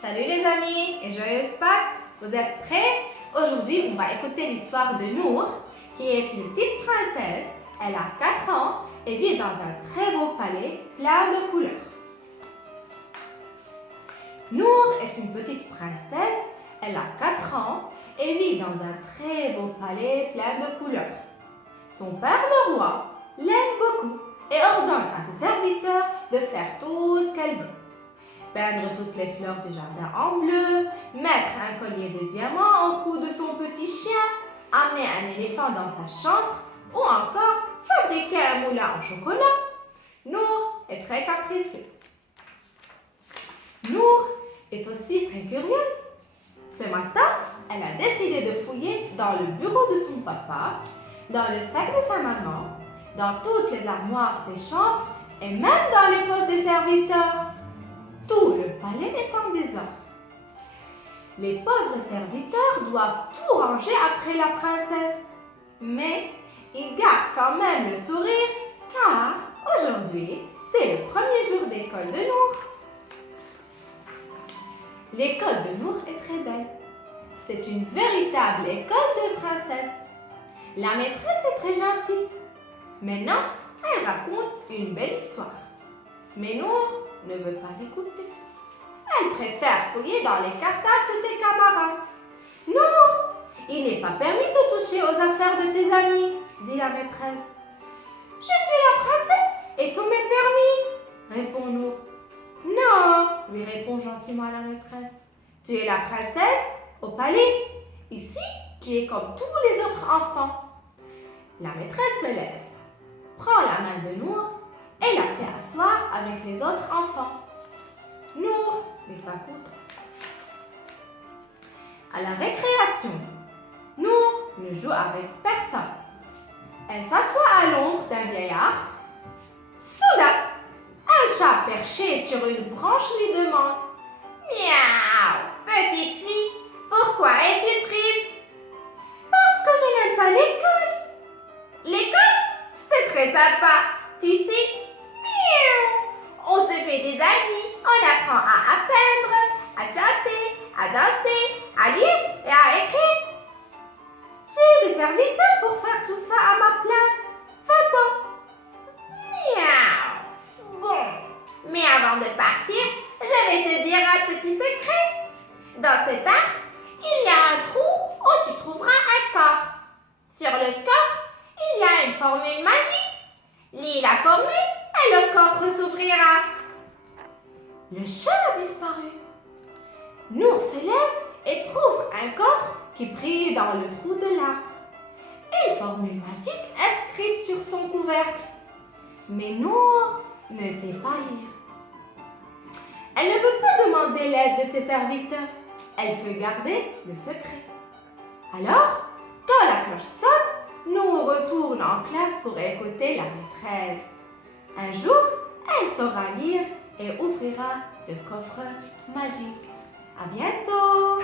Salut les amis et joyeuse Pâques! Vous êtes prêts? Aujourd'hui, on va écouter l'histoire de Nour, qui est une petite princesse. Elle a 4 ans et vit dans un très beau palais plein de couleurs. Nour est une petite princesse, elle a 4 ans et vit dans un très beau palais plein de couleurs. Son père, le roi, l'aime beaucoup et ordonne à ses serviteurs de faire tout ce qu'elle veut. Peindre toutes les fleurs du jardin en bleu, mettre un collier de diamants au cou de son petit chien, amener un éléphant dans sa chambre ou encore fabriquer un moulin en chocolat. Nour est très capricieuse. Nour est aussi très curieuse. Ce matin, elle a décidé de fouiller dans le bureau de son papa, dans le sac de sa maman, dans toutes les armoires des chambres et même dans les poches des serviteurs. Tout le palais est en désordre. Les pauvres serviteurs doivent tout ranger après la princesse. Mais ils gardent quand même le sourire car aujourd'hui, c'est le premier jour d'école de Nour. L'école de Nour est très belle. C'est une véritable école de princesse. La maîtresse est très gentille. Maintenant, elle raconte une belle histoire. Mais Nour ne veut pas l'écouter. Elle préfère fouiller dans les cartables de ses camarades. Nour, il n'est pas permis de toucher aux affaires de tes amis, dit la maîtresse. Je suis la princesse et tout m'est permis, répond Nour. Non, lui répond gentiment la maîtresse. Tu es la princesse au palais. Ici, tu es comme tous les autres enfants. La maîtresse se lève, prend la main de Nour et la fait asseoir avec les autres enfants. Nour n'est pas content. À la récréation, Nour ne joue avec personne. Elle s'assoit à l'ombre d'un vieil arbre. Soudain, un chat perché sur une branche lui demande: Miaou, petite fille, pourquoi es-tu triste? Parce que je n'aime pas l'école. L'école, c'est très sympa, tu sais. On se fait des amis, on apprend à peindre, à chanter, à danser, à lire et à écrire. J'ai des serviteurs pour faire tout ça à ma place. Va-t'en. Miaou. Bon, mais avant de partir, je vais te dire un petit secret. Dans cet arbre, il y a un trou où tu trouveras un coffre. Sur le coffre, il y a une formule magique. Lis la formule et le coffre s'ouvrira. Le chat a disparu. Nour se lève et trouve un coffre qui brille dans le trou de l'arbre. Une formule magique inscrite sur son couvercle. Mais Nour ne sait pas lire. Elle ne veut pas demander l'aide de ses serviteurs. Elle veut garder le secret. Alors, quand la cloche sonne, Nour retourne en classe pour écouter la maîtresse. Un jour, elle saura lire et ouvrira le coffre magique. À bientôt!